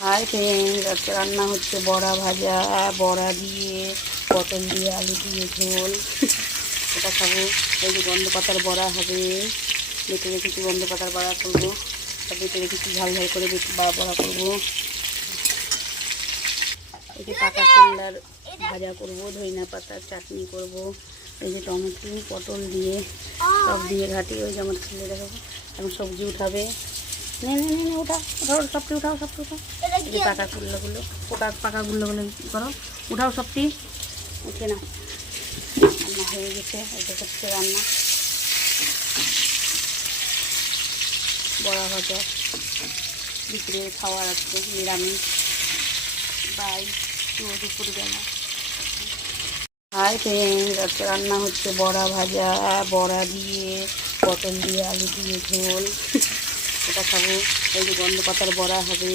Hi friends, আজকে রান্না হচ্ছে বড়া ভাজা, বড়া দিয়ে পটল দিয়ে আলু দিয়ে ঝোল। এটা খাবো। এই যে গন্ধ পাতার বড়া হবে, বেটে রেখেছি গন্ধ পাতার বড়া করবো। বেটে রেখেছি ঝাল ঝাল করে বড়া করবো। এই যে পাকা কলার ভাজা করবো, ধনিয়া পাতার চাটনি করবো। এই যে টমেটো পটল দিয়ে সব দিয়ে ঘাটি। ওই যে আমার ছেলে দেখাবো এখন সবজি উঠাবে। নে নে নে উঠাও উঠাও, সবটি উঠাও, সবটি উঠাও। এই যে পাকা গুল্লাগুলো, পাকা গুল্লাগুলো করো, উঠাও সবটি, উঠে নাও। রান্না হয়ে গেছে, এটা হচ্ছে রান্না। বড়া ভাজা বিক্রি খাওয়ার আছে, নিরামিষ বাই দুপুরবেলা। হাই ফ্রেন্ডস, আজকে রান্না হচ্ছে বড়া ভাজা, বড়া দিয়ে পটল দিয়ে আলু দিয়ে ঝোল। এটা খাবো। এই যে গন্ধ পাতার বড়া হবে।